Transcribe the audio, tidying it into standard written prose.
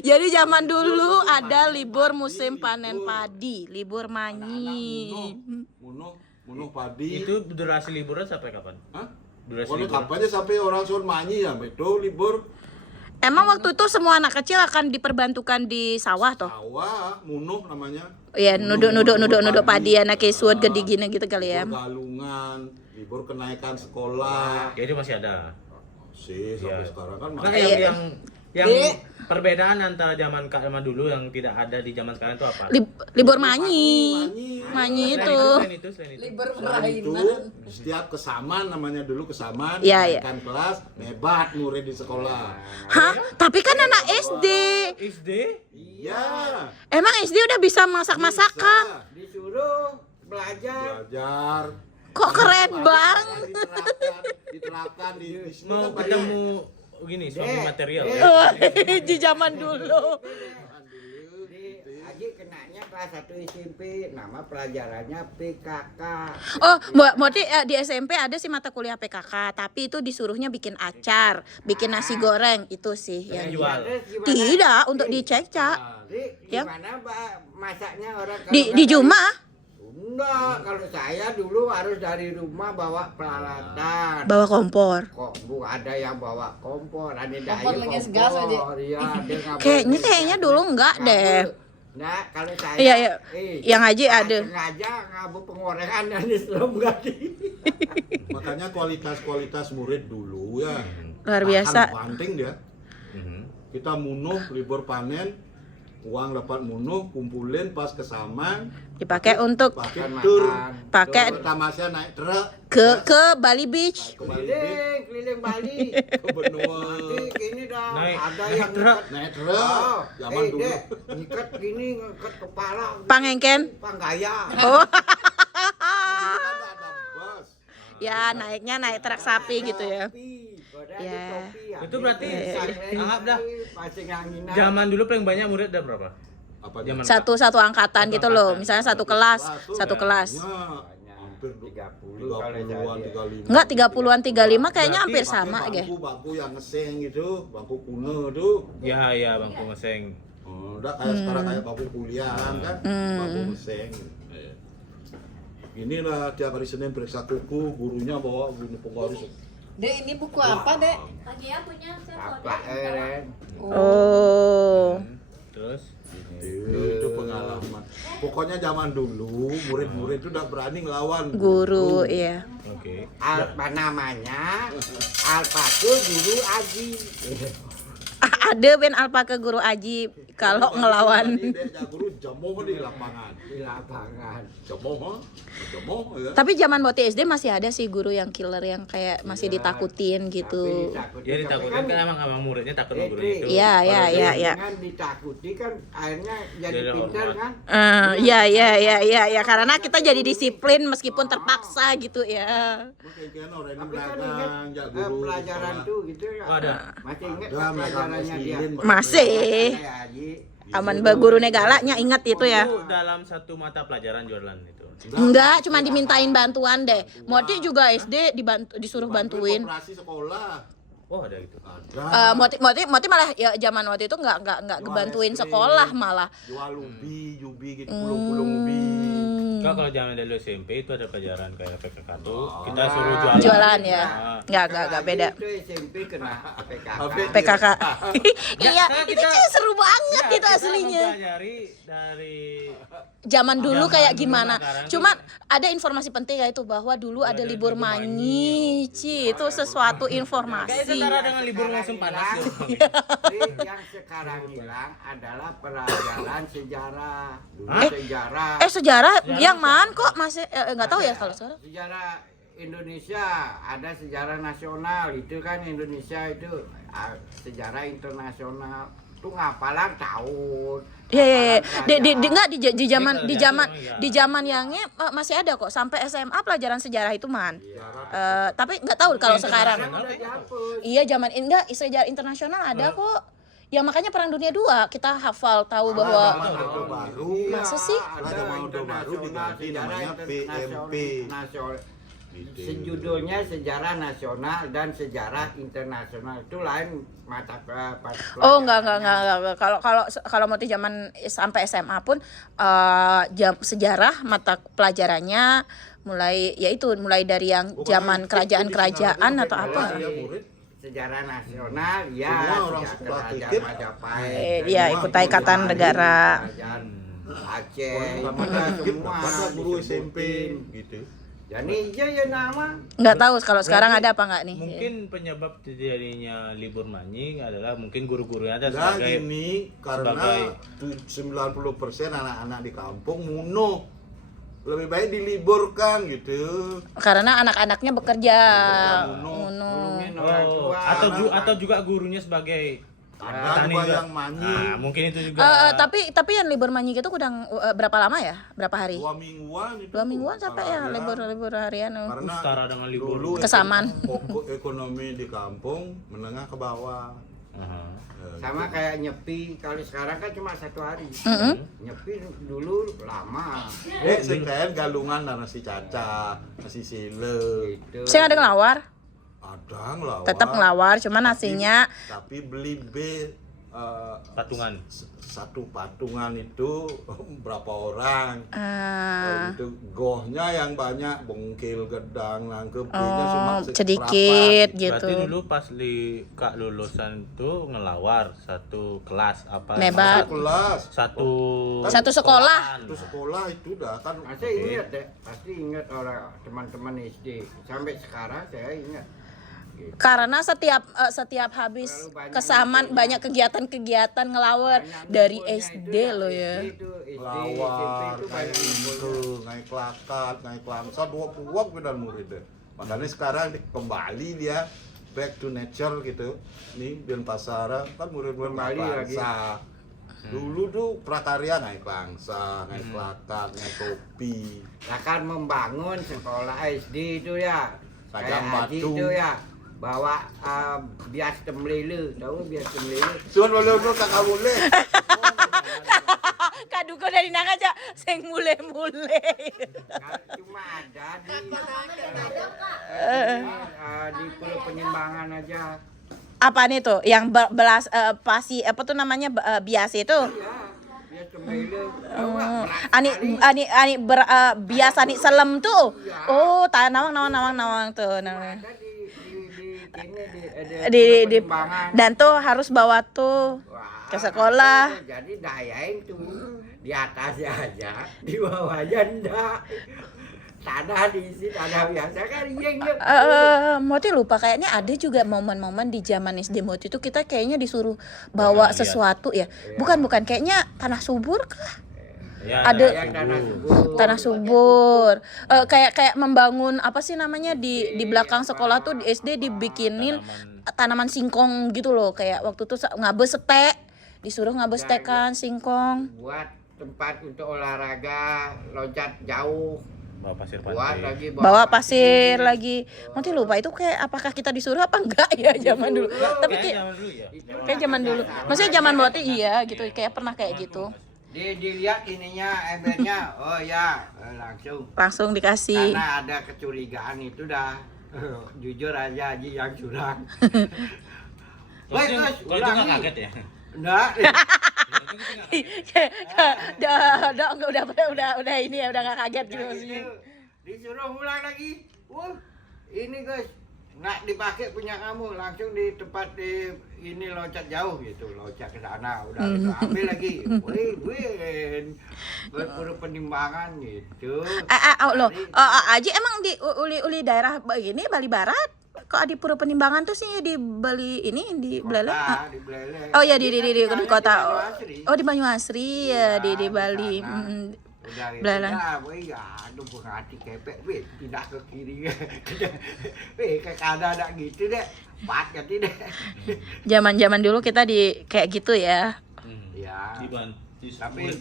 Jadi zaman dulu ada libur musim panen padi, libur manyi. Munuh padi. Itu durasi liburnya sampai kapan? Hah? Durasi Pokoknya libur. kapannya sampai orang suruh manyi ya, itu libur Emang waktu itu semua anak kecil akan diperbantukan di sawah toh? sawah, munuh namanya. Iya, nuduk padi anak suat gede gini gitu kali ya. Libur galungan, libur kenaikan sekolah. Ya itu masih ada. Sih, sampai Iya. sekarang kan Nah, masih. yang perbedaan antara zaman dulu yang tidak ada di zaman sekarang itu apa? Libur manyi. Manyi itu. Selain itu. Libur Selain itu, perainan. setiap kesamaan namanya dulu kesamaan, Iya, iya. kenaikan kelas, hebat murid di sekolah. Hah? Tapi kan anak SD. SD? Iya. Emang SD udah bisa masak-masakan? Bisa Disuruh belajar. belajar. Kok keren banget. Diterapkan di sini Mau kan banyak. ketemu gini suami material. Di zaman dulu. Di Aji kenanya kelas 1 SMP, nama pelajarannya PKK. Oh, berarti di SMP ada sih mata kuliah PKK, tapi itu disuruhnya bikin acar, bikin nasi goreng itu sih yang Jual. Terus gimana? tidak untuk dicek, Cak. Di Ya. gimana masaknya orang Di Juma Enggak, kalau saya dulu harus dari rumah bawa peralatan. bawa kompor. Kok bu ada yang bawa kompor, ada Kompor lengis gas aja. Iya, dia nggak Kayaknya boleh. dulu enggak deh. Nah, kalau saya Iya, iya. Yang Haji ada. sengaja ngabu pengorengan dan Islam enggak di. Makanya kualitas murid dulu ya. Luar biasa. Tahan banting dia. Kita munuh libur panen, uang dapat munuh, kumpulin pas kesamaan, Dipakai untuk pakai tur, pakai tamasya naik truk ke Bali Beach. ke Bali Beach, Keliling Bali. ke benua, Nanti ini dah Naik- ada naik yang truk. naik truk, zaman dulu. Dek, ngikat gini, ngikat kepala. Pangengken. Panggaya. Oh, Dulu kan nggak ada bus. ya naiknya naik truk sapi gitu ya. Ya. Itu berarti anggap dah Pasing anginan. zaman dulu paling banyak murid ada berapa? Apa Zaman Satu angkatan gitu loh. Misalnya satu kelas. Hampir 30 kalau 30-an, jadi. 35. Enggak 30-an 35 kayaknya Berarti hampir Pakai sama ya. bangku yang ngeseng gitu, bangku kuno tuh. ya bangku ngeseng. Udah kayak sekarang kayak bangku kuliahan kan, bangku ngeseng. Inilah tiap hari Senin periksa kuku, gurunya bawa penggaris. Dek, ini buku apa, Dek? Lagi ya punya saya Apa Eren? Oh. Terus Itu pengalaman. Pokoknya zaman dulu murid-murid itu udah berani ngelawan Guru, iya. oke. Apa namanya? Alpaku guru Aji. Ada Ben alpaka guru Aji kalau ngelawan. Dia guru jamoh di lapangan. Di lapangan. Jamoh ya. Tapi zaman Boti SD masih ada sih guru yang killer yang kayak masih ditakutin gitu. Jadi takutnya kan emang muridnya takut sama guru itu. Iya, iya, iya, iya. Dengan ditakuti kan akhirnya jadi Jadi pintar hormat. kan? Iya, karena kita jadi disiplin meskipun terpaksa gitu ya. Mungkin orang ini Tapi kan dagang, ingat ya guru. pelajaran sekolah. tuh gitu ya. Oh, ada. Masih ingat Ada kan pelajarannya dia. Masih. Kayak Aji. Aman ba guru galaknya ingat itu ya. Itu dalam satu mata pelajaran Jordan itu. Enggak, cuma dimintain bantuan deh. Moti juga SD disuruh bantuin. Operasi sekolah. Oh, ada gitu. Ada. Moti malah ya zaman waktu itu nggak ngebantuin sekolah malah. Jual ubi gitu, pulung-pulung ubi. Kalau zaman dulu SMP itu ada pelajaran kayak PKK tuh, kita suruh Jualan ya. Ah. Nggak beda. Itu SMP kena PKK. PKK. Iya, Nah, itu cuy seru banget Ya, itu kita aslinya. mempelajari dari Zaman dulu Zaman kayak dulu gimana. sekarang tuh- Cuman ada informasi penting yaitu bahwa dulu ada libur manyi. Ci, itu sesuatu kayak informasi. setara dengan libur musim panas ya. Yang sekarang hilang adalah pelajaran sejarah. Dulu Hah? sejarah. Sejarah yang mana kok masih nggak tahu ya kalau sekarang. Sejarah Indonesia, ada sejarah nasional, itu kan Indonesia itu sejarah internasional. Itu ngapalan tahun. Iya, ngapalan enggak di zaman Iya. yangnya masih ada kok sampai SMA pelajaran sejarah itu man. Tapi nggak tahu kalau sekarang. Sekarang udah dihapus. Iya zaman enggak sejarah internasional ada kok. Ya makanya Perang Dunia II kita hafal tahu bahwa Ada Orde Baru. Masa sih? Ada Orde Baru diganti namanya PMP. Gitu. Sejudulnya sejarah nasional dan sejarah internasional itu lain mata pelajaran. Oh enggak. Kalau mau di zaman sampai SMA pun sejarah mata pelajarannya mulai dari yang zaman kerajaan-kerajaan atau apa? Ya, murid. Sejarah nasional ya, Semua orang sejak sekolah kerajaan tiket. Majapahit. Iya, ikut Ikatan Negara. Kerajaan Aceh, Pada semua guru SMP disebutin. gitu. Jadi ya nama. Nggak tahu kalau sekarang ada apa nggak nih? Mungkin penyebab terjadinya libur manying adalah mungkin guru-gurunya ada Nah sebagai gini karena sebagai- 90% anak-anak di kampung muno, lebih baik diliburkan gitu. Karena anak-anaknya bekerja. Muno. Nurungin orang Oh, tua. atau juga gurunya sebagai Ada petani juga juga. yang manying. Nah, mungkin itu juga. Tapi yang libur manyik itu kurang berapa lama ya? Berapa hari? 2 mingguan itu. 2 mingguan sampai ya Kalau ada. libur harian. Karena Setara dengan libur. dulu Kesamaan. ekonomi di kampung menengah ke bawah. Aha. Sama kayak nyepi, kalau sekarang kan cuma 1 hari. Nyepi dulu lama. Sekian galungan dan nasi caca, nasi sile. Gitu. Saya ada ngelawar, Ada ngelawar. tetap ngelawar, cuma nasinya Tapi beli Patungan. satu patungan itu berapa orang? eh, Itu gohnya yang banyak, bengkil, gedang, nangkepnya cuma sedikit seperempat. gitu. Berarti dulu pas di kak lulusan tuh ngelawar satu kelas apa? Nebat. Satu kelas, Satu sekolah. satu sekolah itu dah kan. Saya ingat deh, pasti ingat orang teman-teman SD. Sampai sekarang saya ingat. Gitu. Karena setiap habis Terlalu banyak kesamaan itu, banyak kegiatan-kegiatan ngelawar Banyak dari ngumpulnya SD itu loh ya. SD itu, SD, Lawar, SMP itu naik banyak ngumpulnya. itu, naik kelakat, naik langsa, 20 dan murid deh. Makanya sekarang kembali dia back to nature gitu. Nih Denpasar kan murid-murid naik Kembali lagi. langsa. Dulu tuh prakarya naik langsa, naik kelakat, naik topi. Akan membangun sekolah SD itu ya. Kajang Kayak Haji batu. itu ya. Bawa bias temlele, tahu bias temlele? Cuman boleh kakak boleh. Kaduko dari nang aja sing mule-mule. Cuma ada di Pulau Penimbangan aja. Apa nih tuh yang pasi apa tuh namanya bias itu? Ya, bias temlele. Tahu nggak? Ani bias ani selem tuh. Oh, nawang tuh. Nawang. Ada di Penimbangan. Dan tuh harus bawa tuh Wah, ke sekolah. Jadi dayain tuh di atasnya aja, di bawahnya enggak. Tanah diisi tanah biasa kan Moti lupa kayaknya ada juga momen-momen di zaman SD Moti itu kita kayaknya disuruh bawa sesuatu ya. Bukan kayaknya tanah subur kah? Ya, Ada yang tanah subur. tanah subur. Kayak membangun apa sih namanya di belakang sekolah tuh di SD dibikinin tanaman singkong gitu loh. Kayak waktu itu ngabestek, disuruh ngabestekan singkong. Buat tempat untuk olahraga, loncat jauh. bawa pasir Buat pantai. lagi Bawa pasir lagi. Moti lupa itu kayak apakah kita disuruh apa enggak ya zaman dulu. Tapi Kayaknya zaman dulu ya. kayak zaman dulu. Maksudnya zaman Moti iya gitu, kayak pernah kayak gitu. Dilihat ininya embernya, oh ya Langsung dikasih. karena ada kecurigaan itu dah. Jujur aja Haji yang curang. Baik, Kalau Mas, itu nggak ulangi. kaget ya. Enggak. udah ini ya udah nggak kaget gitu Udah maksudnya. gitu, disuruh ulang lagi. Wah, ini guys nggak dipakai punya kamu, langsung di tempat di ini loncat jauh gitu, loncat ke sana, udah gitu, ambil lagi. Wih, berpura penimbangan gitu. Loh, Aji emang di uli daerah begini Bali Barat kok di Pura Penimbangan tuh sih di Bali ini di Belele. Di Belele. Oh ya di Kan kota. Banyuasri. Oh di Banyuasri ya di Bali. sana. Udah gitu Belele. dah, wih, aduh penghati kepek, wih, pindah ke kiri, wih, ke kanan ada gitu deh, pat ganti deh. Zaman dulu kita di kayak gitu ya. Ya. Di Tapi murid